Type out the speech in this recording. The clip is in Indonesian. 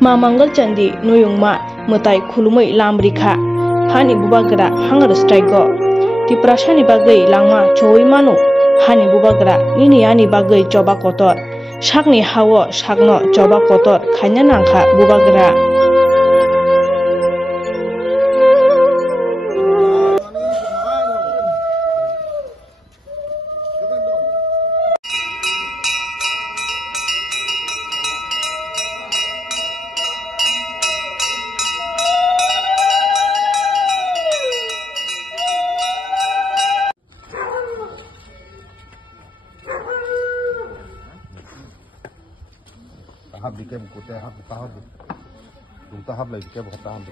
Ma Mangal Chandi Nuyungma Mutai Khulumai Lamrikha Hani Bubagra Hangar Strike Ti Prashani Bagai Langma Choi Manu Hani Bubagra Nini Yani Bagai Coba Kotor Shakni Hawo Shakno Coba Kotor Kanya Nangka Bubagra tahap dikit buku tahap dua tahap lagi dikit buku tahap